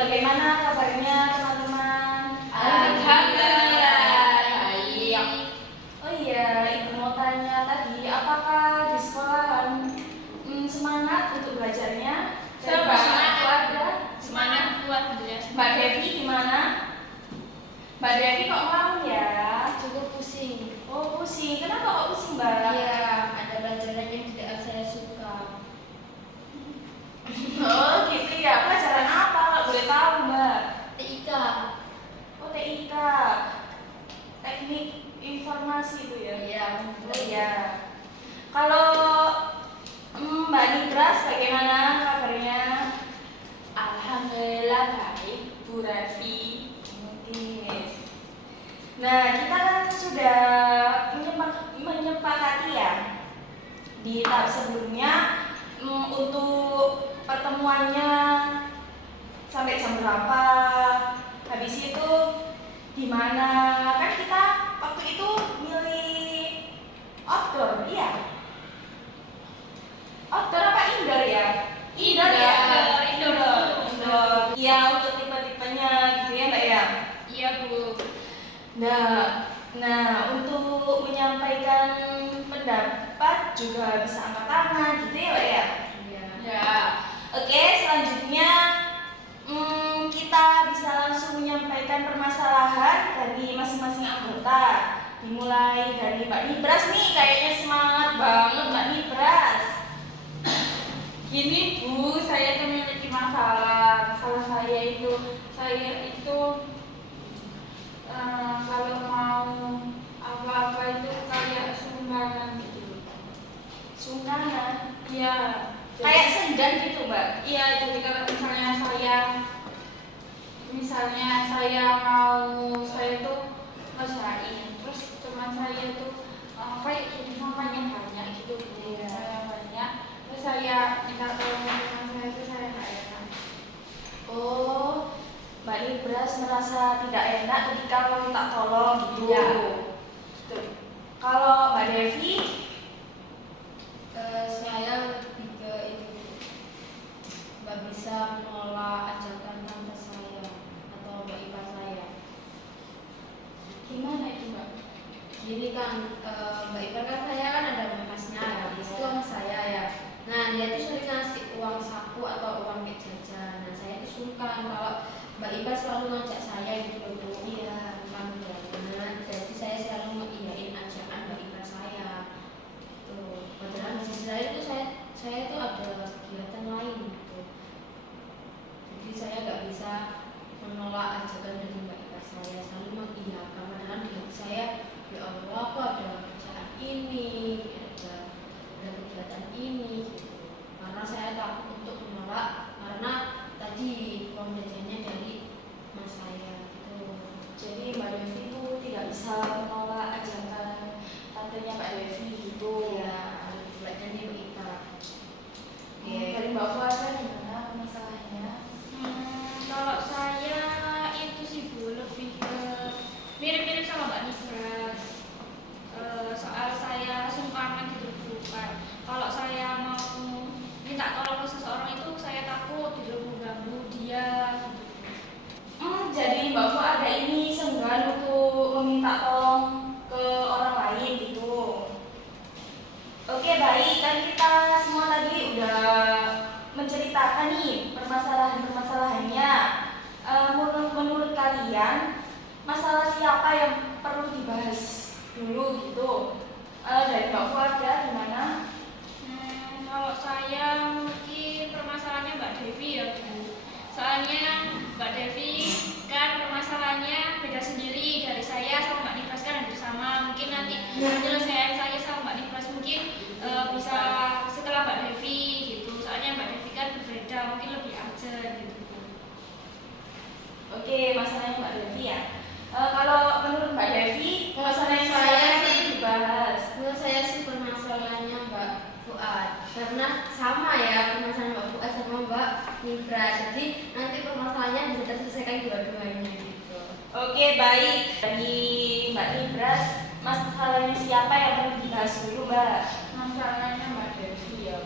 bagaimana kabarnya teman-teman? Alhamdulillah baik. Oh iya, Ibu mau tanya tadi, apakah di sekolah semangat untuk belajarnya? Semangat. Keluarga? Semangat buat belajar. Mbak Devi gimana? Mbak Devi kok malam ya? Cukup pusing. Oh pusing, kenapa kok pusing Mbak? Iya, ada pelajaran yang tidak saya suka. Oh gitu ya, pelajaran apa kalau boleh tahu Mbak? TIK. Oh TIK, teknik informasi itu ya? Iya, Oh iya. Kalau Mbak Nibras bagaimana kabarnya? Alhamdulillah baik, Bu Revi. Oke. Nah kita kan sudah menyepakati ya di tahap sebelumnya untuk pertemuannya sampai jam berapa, habis itu di mana, kan kita waktu itu milih outdoor, iya? Outdoor apa indoor ya? Indoor ya? Indoor. Iya, untuk tipe-tipenya gitu ya Mbak ya? Iya, Bu. Nah untuk menyampaikan pendapat juga bisa angkat tangan gitu ya Mbak ya? Iya. Ya. Oke, selanjutnya kita bisa langsung menyampaikan permasalahan dari masing-masing anggota. Dimulai dari Mbak Nibras nih, kayaknya semangat banget Mbak Nibras. Gini Bu, saya tuh memiliki masalah. Masalah saya itu kalau mau apa-apa itu kayak sungkanan gitu. Sungkanan. Iya. Kayak segan gitu Mbak. Iya, jadi kalau misalnya saya tuh ngerjain, terus teman saya tuh kayak jadi sampahnya banyak gitu Bu. Iya. Saya banyak, terus saya minta tolong ke teman saya itu saya nggak enak. Oh, Mbak Nibras merasa tidak enak ketika meminta tolong gitu. Iya. Tuh. Kalau Mbak Devi, Saya lebih ke itu nggak bisa menolak ajakan tante saya atau mbak ipar saya. gimana itu Mbak? Jadi kan mbak ipar kan saya kan ada masnya ya, itu sama saya ya. Nah dia tuh sering ngasih uang saku atau uang kayak jajan. Nah saya tuh sungkan kalau mbak ipar selalu ngajak saya gitu loh Bu. Iya, kamu jangan. Jadi saya selalu ngiyain ajakan mbak ipar saya. Tuh, padahal di sisi lain itu saya tuh ada kegiatan lain gitu. Jadi saya nggak bisa menolak ajakan dari mbak ipar saya, selalu mengiyakan. Padahal di hati saya, ya Allah, aku ada kerjaan ini, ada kegiatan ini gitu. Karena saya takut untuk menolak karena tadi uang jajannya dari mas saya gitu. Jadi Mbak Devi itu tidak bisa menolak ajakan tantenya Mbak Devi gitu. Ya, belajarnya begitu. Dari Mbak Fuada gimana masalahnya? Kalau saya itu sih Bu lebih ke mirip-mirip sama Mbak Nibras. Soal saya sungkaman gitu Bu. Kalau saya mau minta tolong ke seseorang itu saya takut diganggu dia gitu. Jadi Mbak Fuada ini segan untuk meminta tolong ke orang lain gitu. Oke baik, kan kita semua tadi udah menceritakan nih permasalahannya. Menurut kalian masalah siapa yang perlu dibahas dulu gitu? Dari Mbak Fuada gimana? Kalau saya mungkin permasalahannya Mbak Devi ya Bu. Soalnya Mbak Devi kan permasalahannya beda sendiri dari saya sama Mbak Nibras kan hampir sama. Mungkin nanti penyelesaian saya sama Mbak Nibras mungkin bisa setelah Mbak Devi gitu. Soalnya Mbak Devi kan berbeda, mungkin lebih urgent gitu. Oke, masalahnya Mbak Devi ya. Kalau menurut Mbak Devi, masalahnya Saya saya sih dibahas. Menurut saya sih permasalahannya Mbak Fuad, karena sama ya permasalahan Mbak Fuad sama Mbak Nibra. Jadi nanti permasalahannya bisa terselesaikan dua-duanya gitu. Oke, baik. Dari Mbak Nibras, masalahnya siapa yang perlu dibahas dulu, Mbak? Masalahnya Mbak Devi ya.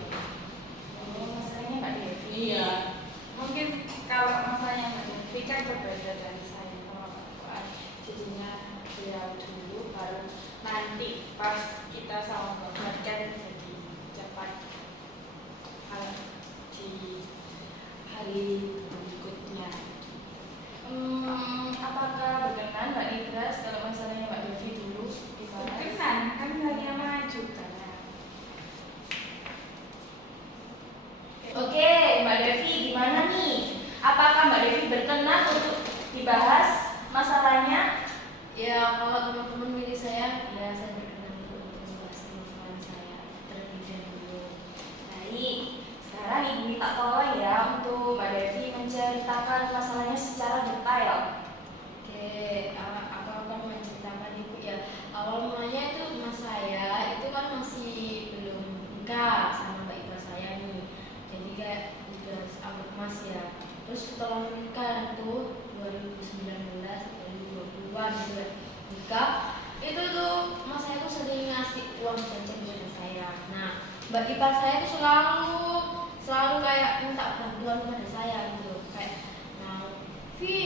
Oh, masalahnya Mbak Devi. Iya. Mungkin kalau masalahnya Mbak Devi kan berbeda dari saya sama Mbak Fuad. Jadinya beliau dulu baru nanti pas kita sama Mbak Fuad kan jadi cepat kalau di hari berikutnya. Apakah berkenan Mbak Nibras kalau masalahnya Mbak Devi dulu dibahas? Berkenan, kan hanya maju kan. Oke, Mbak Devi gimana nih? Apakah Mbak Devi berkenan untuk dibahas masalahnya? Ya kalau teman-teman milih saya, ya saya berkenan untuk membahas teman-teman saya terlebih dahulu. Baik, sekarang Ibu minta tolong ya untuk Mbak Devi menceritakan masalahnya secara detail. Oke, aku akan menceritakan ibu ya. Awal mulanya itu mas saya itu kan masih belum nikah sama mbak ibu saya nih. Jadi kayak udah anggap mas ya. Terus setelah nikah tuh 2019, 2020-an gitu ya, nikah itu tuh mas saya tuh sering ngasih uang jajan kepada saya. Nah, mbak ipar saya tuh selalu kayak minta bantuan kepada saya gitu, kayak mau Vi,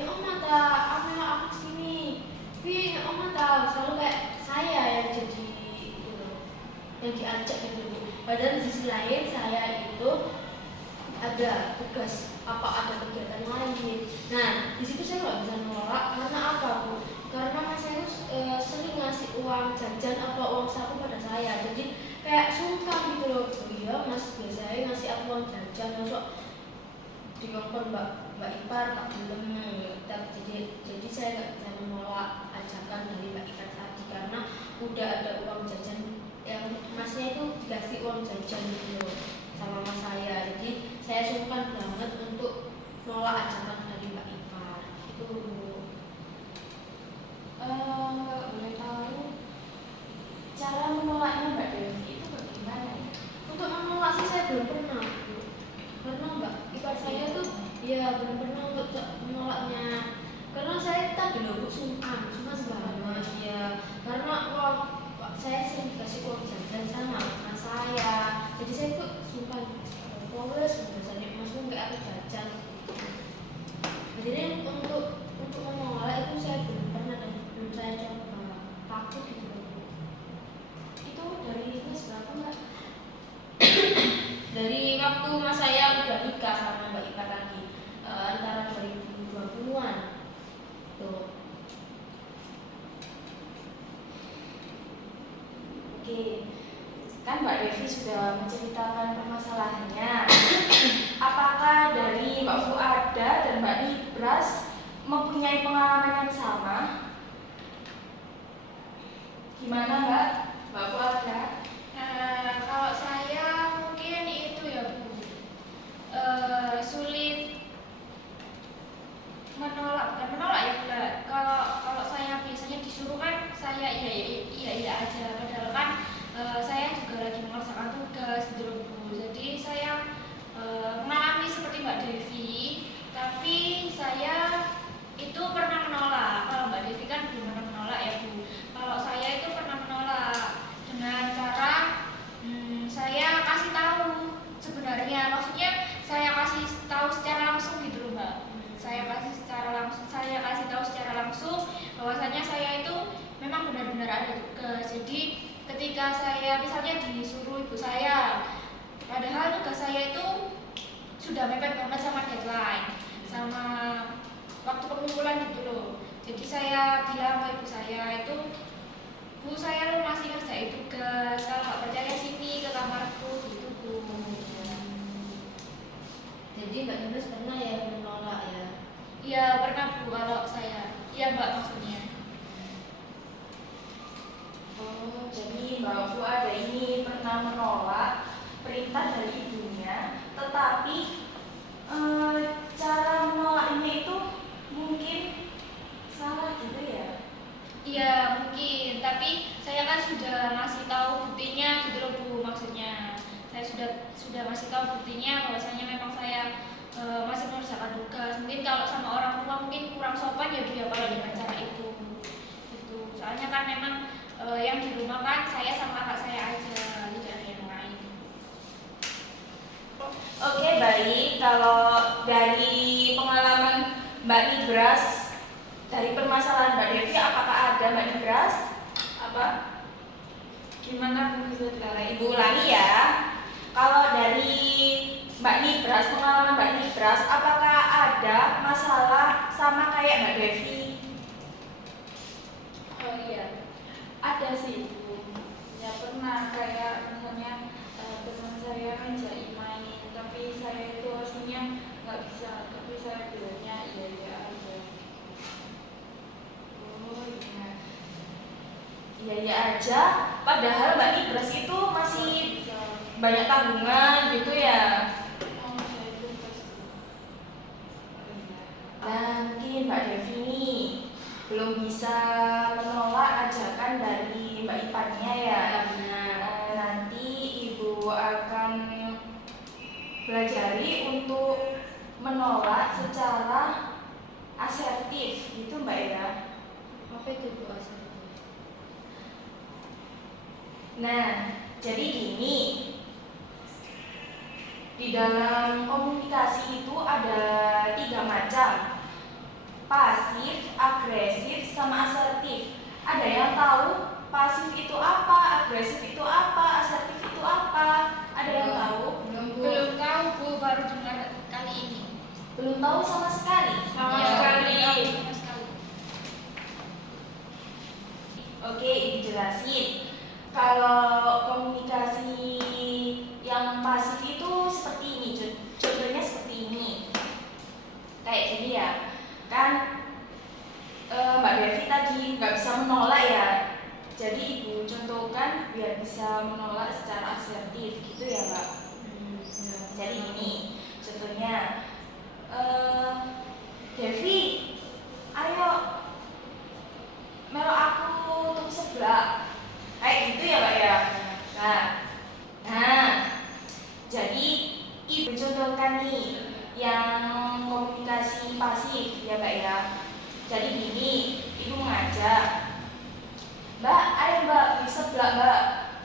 ya om mata aku sini, Vi, ya om mata selalu kayak saya yang jadi gitu loh, yang diajak gitu loh. Padahal di sisi lain saya itu ada tugas ada kegiatan lain. Nah di situ saya nggak bisa nolak karena apa bu? Karena mas saya itu sering ngasih uang jajan atau uang saku pada saya, jadi kayak sungkan gitu loh. Oh iya mas biasanya ngasih aku uang jajan, masuk dikongkon mbak ipar tak belum. Jadi saya nggak bisa menolak ajakan dari mbak ipar tadi karena udah ada uang jajan yang masnya itu dikasih uang jajan gitu loh sama mas saya, jadi saya sungkan banget untuk nolak ajakan dari Mbak Ipar itu. Kalau boleh tahu cara menolaknya Mbak Devi itu bagaimana ya? Untuk menolak sih saya belum pernah Bu. Karena Mbak Ipar saya tuh ya belum pernah untuk menolaknya, karena saya tadi loh Bu sungkan banget ya, karena uang saya sering dikasih uang jajan sama mas saya, jadi saya tuh sungkan. Wes biasanya mas pun kayak aku jajan. Jadi untuk menolak itu saya belum pernah dan belum saya coba, takut gitu. Itu dari kelas berapa Mbak? Dari waktu mas saya udah nikah sama Mbak Ipar lagi, antara 2020-an tuh. Oke, kan Mbak Devi sudah menceritakan permasalahannya. Apakah dari Mbak Fuada dan Mbak Nibras mempunyai pengalaman yang sama? Gimana Mbak Fuada? Kalau saya mungkin itu ya Bu, sulit bukan menolak ya Bu. Kalau saya biasanya disuruh kan saya iya aja, padahal kan saya juga lagi mengerjakan tugas gitu loh Bu. Jadi saya mengalami seperti Mbak Devi, tapi saya itu pernah menolak. Kalau Mbak Devi kan belum pernah menolak ya Bu. Kalau saya itu pernah menolak dengan cara saya kasih tahu sebenarnya, maksudnya saya kasih tahu secara langsung gitu loh Mbak. Saya kasih tahu secara langsung bahwasanya saya itu memang benar-benar ada tugas. Jadi ketika saya misalnya disuruh ibu saya, padahal tugas saya itu sudah mepet banget sama deadline, sama waktu pengumpulan gitu loh. Jadi saya bilang ke ibu saya itu, Bu saya lu masih ngerjain tugas, kalau nggak percaya sini ke kamarku gitu Bu. Jadi Mbak Nibras pernah ya menolak ya? Iya pernah Bu, kalau saya. Iya Mbak maksudnya. Oh, jadi Mbak Fuada ini pernah menolak perintah dari ibunya, tetapi cara menolaknya itu mungkin salah gitu ya? Iya mungkin, tapi saya kan sudah masih tahu buktinya gitu loh Bu, maksudnya saya sudah masih tahu buktinya bahwasanya memang saya masih mengerjakan tugas. Mungkin kalau sama orang tua mungkin kurang sopan ya Bu ya kalau dengan cara itu. Gitu. Soalnya kan memang yang di rumah kan saya sama kakak saya aja, tidak ada yang lain. Oke, baik. Kalau dari pengalaman Mbak Nibras dari permasalahan Mbak Devi, apakah ada Mbak Nibras? Apa? Gimana Bu bisa Ibu ulangi ya. Kalau dari Mbak Nibras, pengalaman Mbak Nibras, apakah ada masalah sama kayak Mbak Devi? Oh iya, ada sih Bu. Ya pernah kayak misalnya teman saya ngajak main, tapi saya itu aslinya nggak bisa, tapi saya bilangnya iya iya aja. Oh iya. Iya aja, padahal Mbak Nibras itu masih Bisa. banyak tabungan gitu ya. Oh saya itu pasti. Oh iya. Nah, mungkin Mbak Devi ini belum bisa menolak ajakan dari Mbak Ipannya ya. Benar. Nanti Ibu akan pelajari untuk menolak secara asertif, gitu Mbak ya. Apa itu Bu asertif? Nah, jadi gini, di dalam komunikasi itu ada 3 macam: pasif, agresif, sama asertif. Ada yang tahu pasif itu apa, agresif itu apa, asertif itu apa? Ada yang tahu? Belum Bu. Belum tahu Bu, baru dengar kali ini. Belum tahu sama sekali. Sama Iya, sekali. belum tahu sama sekali. Oke, Ibu jelasin. Kalau komunikasi yang pasif itu seperti ini, contohnya seperti ini. Kayak gini ya, kan Mbak Devi tadi nggak bisa menolak ya. Jadi Ibu contohkan biar bisa menolak secara asertif, gitu ya Mbak. Ya. Jadi gini, contohnya Devi, ayo melo aku tuku seblak. Kayak gitu ya Mbak ya. Nah, jadi Ibu contohkan nih yang komunikasi pasif ya Mbak ya. Jadi gini, Ibu mengajak, Mbak, ayo Mbak beli seblak Mbak,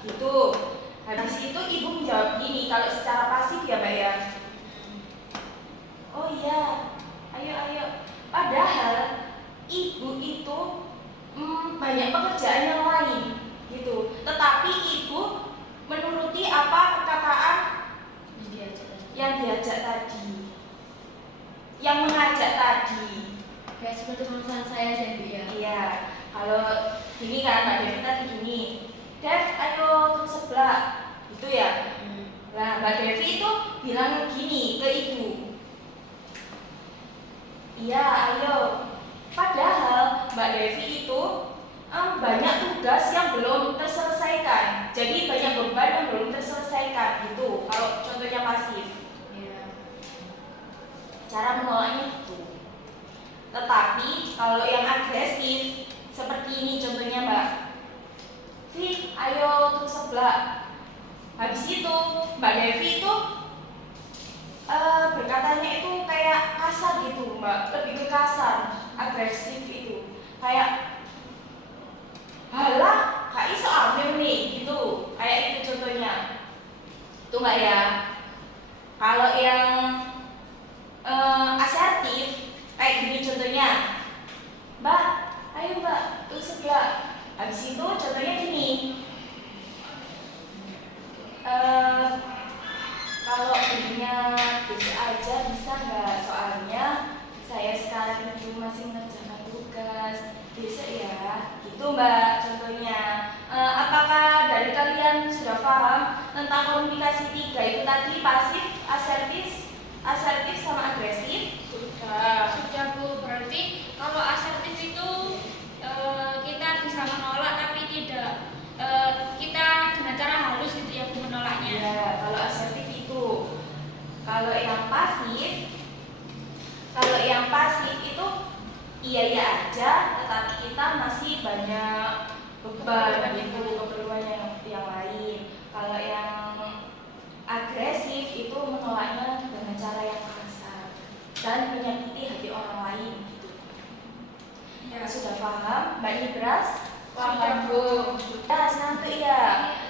gitu. Habis itu Ibu menjawab gini, kalau secara pasif ya Mbak ya. Oh iya, ayo. Padahal Ibu itu banyak pekerjaan yang lain, gitu. Tetapi Ibu menuruti apa perkataan yang diajak tadi, yang mengajak tadi. Kayak seperti permasalahan saya aja Bu ya. Iya, kalau gini kan Mbak Devi tadi gini, Dev, ayo tuh seblak, gitu ya. Nah, Mbak Devi itu bilang gini ke Ibu, iya, ayo. Padahal Mbak Devi itu banyak tugas yang belum terselesaikan. Jadi banyak beban yang belum terselesaikan gitu. Kalau contohnya pasif, Iya. cara menolaknya gitu. Tetapi kalau yang agresif seperti ini contohnya Mbak, Vi, ayo tuh seblak. Habis itu Mbak Devi itu berkatanya itu kayak kasar gitu Mbak, lebih ke kasar, agresif itu. Kayak, halah, Kak iso ambil nih, gitu. Kayak itu contohnya. Tuh Mbak ya. Kalau yang asertif, kayak gini contohnya, Mbak, ayo Mbak, tuh sebelah. Habis itu contohnya gini, kalau belinya besok aja bisa nggak? Soalnya saya sekarang itu masih mengerjakan tugas. Besok ya, gitu Mbak contohnya. Apakah dari kalian sudah paham tentang komunikasi 3 itu tadi, pasif, asertif sama agresif? Sudah Bu, berarti kalau asertif itu kita bisa menolak tapi tidak kita dengan cara halus gitu ya Bu menolaknya. Ya, kalau asertif itu. Kalau yang pasif itu iya aja, tetapi kita masih banyak beban gitu, keperluan yang lain. Kalau yang agresif itu menolaknya dengan cara yang kasar dan menyakiti hati orang lain gitu. Ya. Sudah paham Mbak Nibras? Sudah Bu. Ya, nanti ya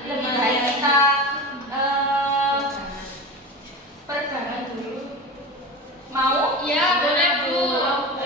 lebih baik kita peregangan dulu. Mau? Ya boleh Bu. Oh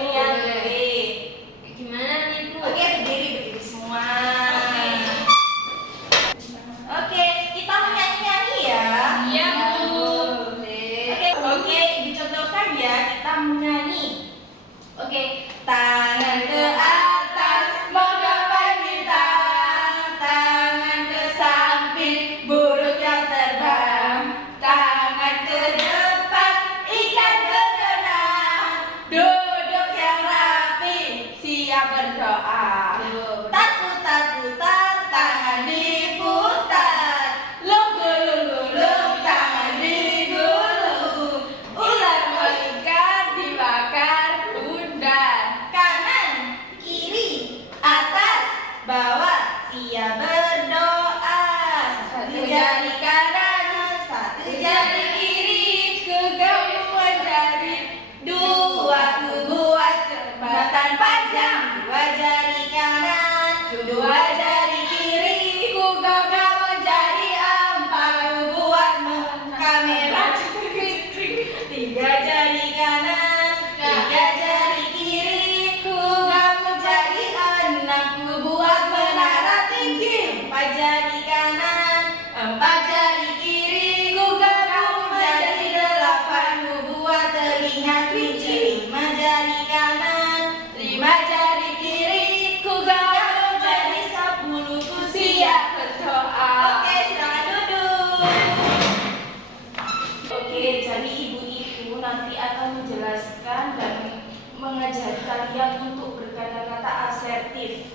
kalian untuk berkata-kata asertif.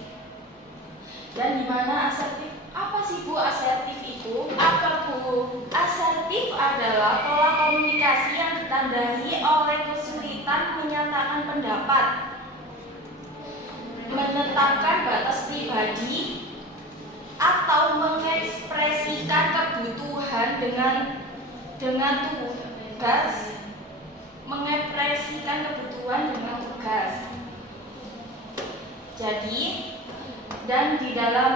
Dan di mana asertif? Apa sih Bu asertif itu? Apa Bu? Asertif adalah pola komunikasi yang ditandai oleh kesulitan menyatakan pendapat, menetapkan batas pribadi, atau mengekspresikan kebutuhan dengan tugas, mengekspresikan kebutuhan dengan tugas. Jadi, dan di dalam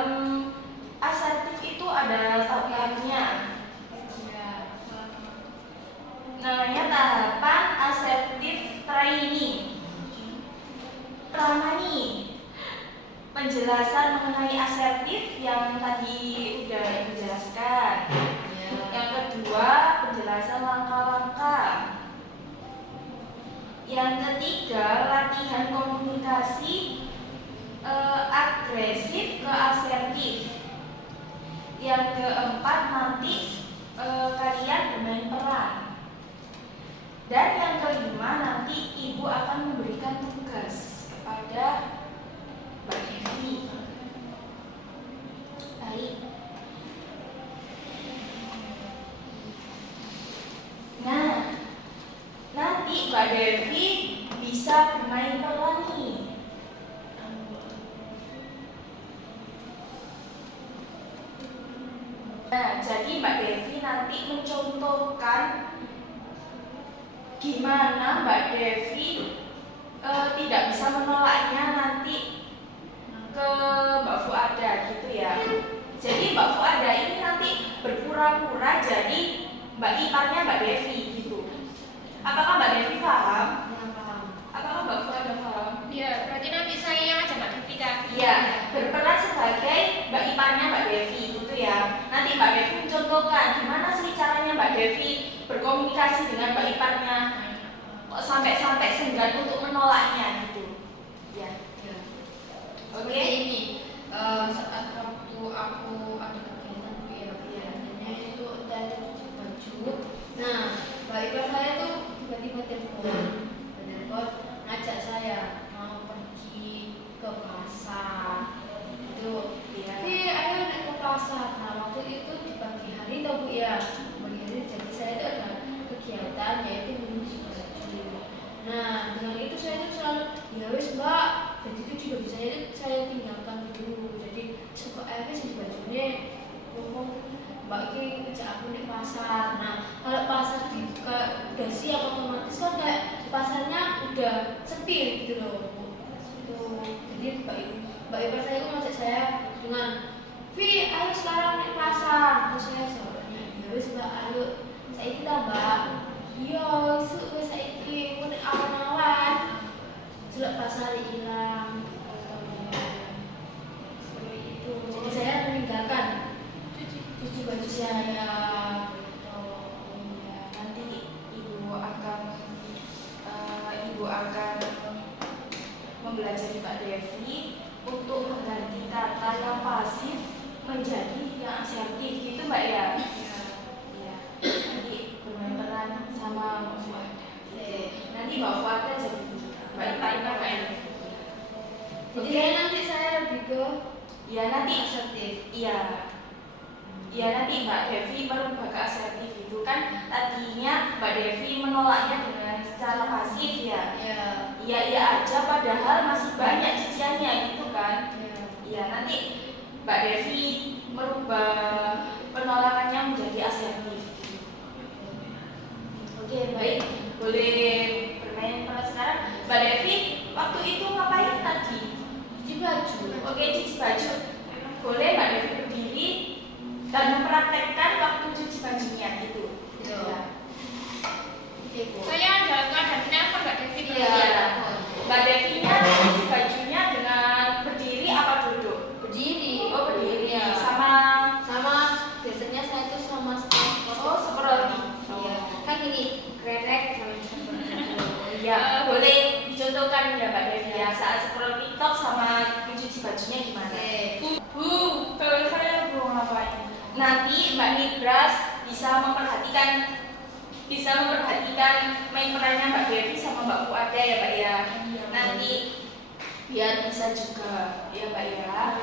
asertif itu ada tahapannya. Namanya tahapan asertif training. Pertama nih, penjelasan mengenai asertif yang tadi udah dijelaskan. Yang kedua, penjelasan langkah-langkah. Yang ketiga, latihan komunikasi agresif ke asertif. Yang keempat, nanti kalian bermain peran. Dan yang kelima, nanti ibu akan memberikan tugas kepada Mbak Devi. Baik. Nah, nanti Mbak Devi bisa bermain peran nih. Nah, jadi Mbak Devi nanti mencontohkan gimana Mbak Devi tidak bisa menolaknya nanti ke Mbak Fuada gitu ya. Jadi Mbak Fuada ini nanti berpura-pura jadi Mbak iparnya Mbak Devi gitu. Apakah Mbak Devi paham? Apakah Mbak Fuada paham? Iya, berarti nanti saya yang ajak Mbak Devi kan? Iya, berperan sebagai Mbak iparnya Mbak Devi gitu ya. Nanti Mbak Devi mencontohkan gimana sih caranya Mbak Devi berkomunikasi dengan Mbak iparnya, kok sampai segan untuk menolaknya gitu. Ya. Oke. Ini saat waktu aku ada kegiatan kegiatannya itu dari cuci baju. Nah, Mbak Ipa saya tuh tiba-tiba telepon ngajak saya mau pergi ke pasar. Itu, ayo naik ke pasar. Nah, waktu itu di pagi hari tuh Bu ya. Pagi hari jadi saya itu ada kegiatan yaitu menyuci baju. Nah, dengan itu saya tuh selalu ya wes Mbak. Jadi itu juga bisa saya tinggalkan dulu. Jadi suka sih bajunya ngomong Mbak ini ngajak aku naik pasar. Nah, kalau pasar dibuka udah siap otomatis kan kayak pasarnya udah sepi gitu loh. Jadi Mbak Ipa saya itu ngajak saya dengan Vi, ayo sekarang naik pasar. Terus saya jawabnya, ya wes Mbak, ayo saya kita Mbak. Iya, saya ini mau naik awan-awan. Jelek pasar hilang. Seperti itu. Jadi saya meninggalkan cuci baju saya. Nanti ibu akan mempelajari Mbak Devi untuk mengganti kata yang pasif menjadi yang asertif gitu Mbak ya. Iya. Nanti bermain peran sama Mbak Fuada. Nanti Mbak Fuada jadi Mbak Ipa Jadi nanti saya lebih ke ya nanti asertif. iya. Ya nanti Mbak Devi merubah ke asertif itu kan tadinya Mbak Devi menolaknya dengan secara pasif ya. Iya aja padahal masih banyak ciciannya gitu kan. Iya nanti Mbak Devi merubah penolakannya menjadi asertif. Oke baik, boleh bermain peran sekarang. Mbak Devi waktu itu ngapain tadi? Cuci baju. Oke cuci baju. Boleh Mbak Devi berdiri dan mempraktekkan waktu cuci bajunya gitu. Ya. Saya dalam keadaan menelpon Mbak Devi. Iya. Mbak Devinya cuci bajunya dengan berdiri apa duduk? Berdiri. Oh berdiri. Iya. Sama biasanya saya tuh sama seperti seperti. Iya. Kan gini, krek sama seperti itu. Iya. Boleh dicontohkan ya Mbak Devi ya saat scroll TikTok sama mencuci bajunya gimana? Bu, kalau saya belum ngapain. Nanti Mbak Nibras bisa memperhatikan main perannya Mbak Devi sama Mbak Fuada ya Mbak ya. Nanti nanti biar bisa juga ya Mbak ya.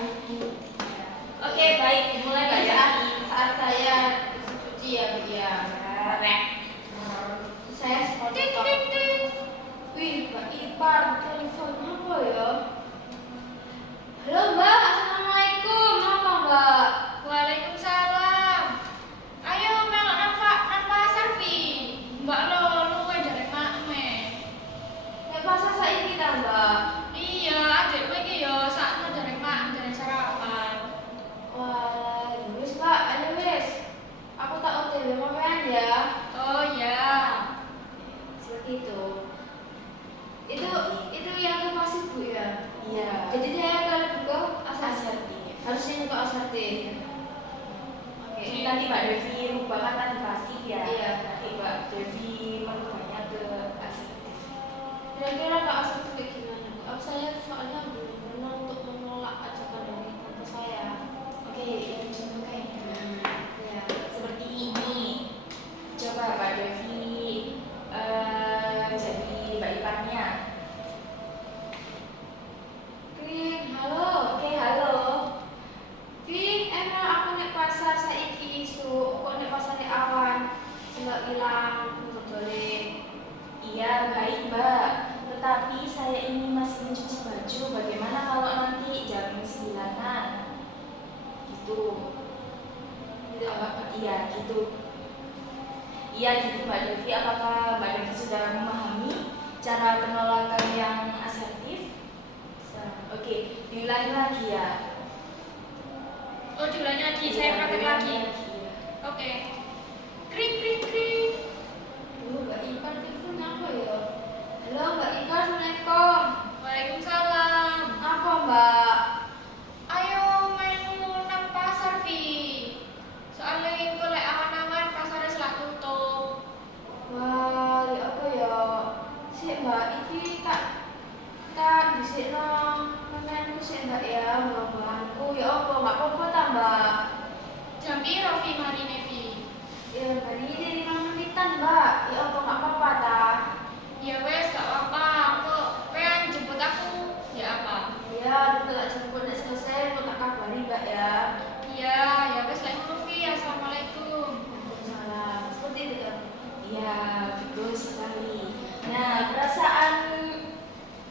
Oke, baik, dimulai Mbak ya. Saat saya cuci ya, Bu ya. Saya seperti wih, Mbak Ipar, teleponnya apa ya? Halo Mbak, Assalamualaikum. Apa Mbak? Waalaikumsalam. Ayo melok nang pasar Vi. Mbak lo luwe dari makme. Nek pasar saiki ta Mbak? Iya, adek kowe iki yo sakno dari mak dari sarapan. Wah, ya wis Mbak, ayo wis. Aku tak OTW sampean ya. Oh ya. Seperti itu. Itu yang ke pasir Bu ya. Iya. Jadi saya kalau buka Asertif. harusnya untuk asertif. Oke. Jadi nanti Mbak Devi rubah kata di pasif ya. Iya. Nanti Mbak Devi merubahnya ke asertif. Kira-kira Kak asertif kayak gimana? Bu? Saya soalnya belum pernah untuk menolak ajakan dari tante saya. Oke, yang contoh kayak gitu. Ya. Seperti ini. Coba Mbak Devi jadi Mbak Iparnya. Kring, halo. Oke, halo. Vin, emang aku nek pasar saiki isu, kok nek pasar nek awan, sembak ilang, bodole. Iya, baik Mbak. Tetapi saya ini masih mencuci baju. Bagaimana kalau nanti jam 9-an? Gitu. Gitu apa? Iya, gitu. Iya, gitu Mbak Devi. Apakah Mbak Devi sudah memahami cara penolakan yang asertif? Oke, diulangi lagi ya. Oh, diulangi lagi. Iya, Saya praktek diulangi lagi. iya. Oke. Krik krik krik. Mbak Ipar telepon apa ya? Halo Mbak Ipar, Assalamualaikum. Waalaikumsalam. Apa Mbak? Ayo melu nang pasar Vi. Soalnya engko lek awan-awan pasarnya selak tutup. Wah, ya apa ya? Sik Mbak, iki tak disikno menenku sik Mbak ya, bahanku ya apa, nggak apa-apa ta Mbak? Jam piro Vi marine Vi? Ya hari ini 5 menitan Mbak, ya apa nggak apa-apa ta? Ya wes gak apa-apa. Kok pengen jemput aku? Ya apa? Ya, udah tak jemput nek selesai, mau tak kabari Mbak ya. Iya, ya wes lek ngono Vi. Assalamualaikum. Waalaikumsalam. Seperti itu kan? Iya, betul sekali. Nah,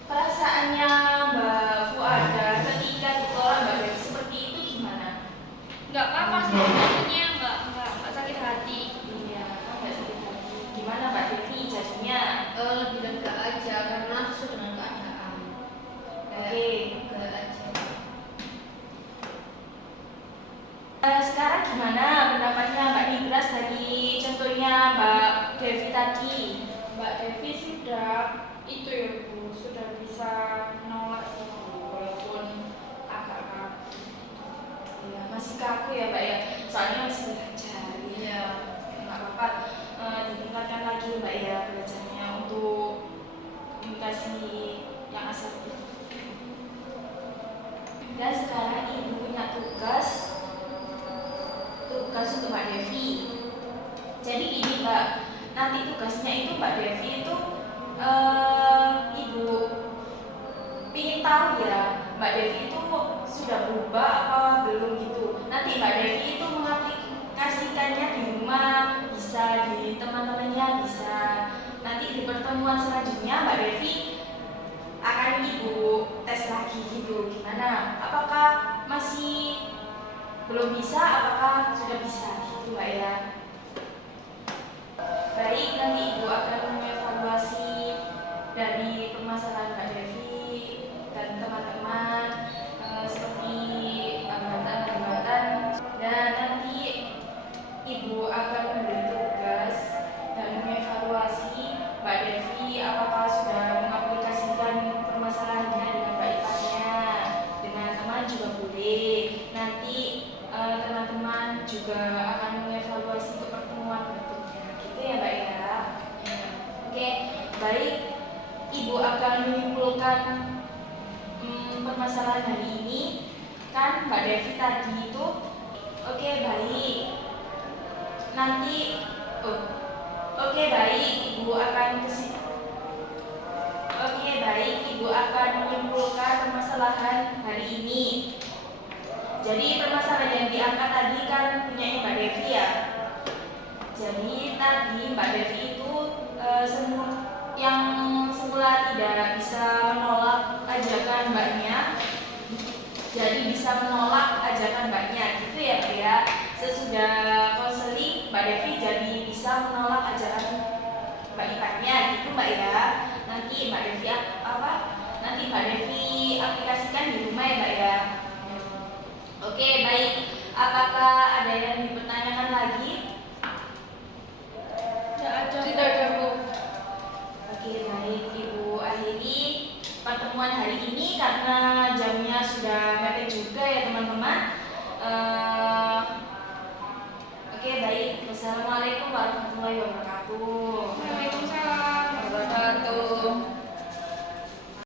perasaannya Mbak Fuada ketika ditolak Mbak Devi seperti itu gimana? Enggak apa-apa sih sebenarnya enggak sakit hati. Iya, kan nggak sakit hati. Gimana Mbak Devi jadinya? Lebih lega aja karena sesuai dengan keadaan. Kayak Oke. lega aja. Sekarang gimana pendapatnya Mbak Nibras dari contohnya Mbak Devi tadi? Mbak Devi sudah itu ya Bu, sudah bisa menolak sih Bu, walaupun agak kaku. Iya, masih kaku ya Mbak ya, soalnya masih belajar. Iya. Nggak apa-apa, ditingkatkan lagi Mbak ya belajarnya untuk komunikasi yang asertif. Dan sekarang Ibu punya tugas untuk Mbak Devi. Jadi gini Mbak, nanti tugasnya itu Mbak Devi itu Ibu ingin tahu ya Mbak Devi itu sudah berubah apa belum gitu. Nanti Mbak Devi itu mengaplikasikannya di rumah, bisa di teman-temannya, bisa nanti di pertemuan selanjutnya Mbak Devi akan Ibu tes lagi gitu. Gimana? Apakah masih belum bisa? Apakah sudah bisa gitu Mbak ya? Baik, nanti Ibu akan mengevaluasi dari permasalahan Mbak Devi dan teman-teman seperti hambatan-hambatan, dan nanti Ibu akan memberi tugas dan mengevaluasi Mbak Devi apakah sudah mengaplikasikan permasalahannya dengan baik-baiknya. Dengan teman juga boleh. Nanti teman-teman juga akan mengevaluasi ke pertemuan berikutnya. Gitu ya Mbak ya. Oke, baik. Ibu akan menyimpulkan permasalahan hari ini. Kan Mbak Devi tadi itu oke, baik. Nanti oke, baik. Ibu akan menyimpulkan permasalahan hari ini. Jadi permasalahan yang diangkat tadi kan punya Mbak Devi ya. Jadi tadi Mbak Devi itu yang semula tidak bisa menolak ajakan mbaknya, jadi bisa menolak ajakan mbaknya, gitu ya Mbak ya. Sesudah konseling Mbak Devi jadi bisa menolak ajakan Mbak Ipannya, gitu Mbak ya. Nanti Mbak Devi Nanti Mbak Devi aplikasikan di rumah ya Mbak ya. Oke baik. Apakah ada yang dipertanyakan lagi? Tidak ada, Bu. Oke baik, Ibu akhiri pertemuan hari ini karena jamnya sudah mepet juga ya teman-teman. Oke baik, wassalamualaikum warahmatullahi wabarakatuh. Waalaikumsalam. Wabarakatuh.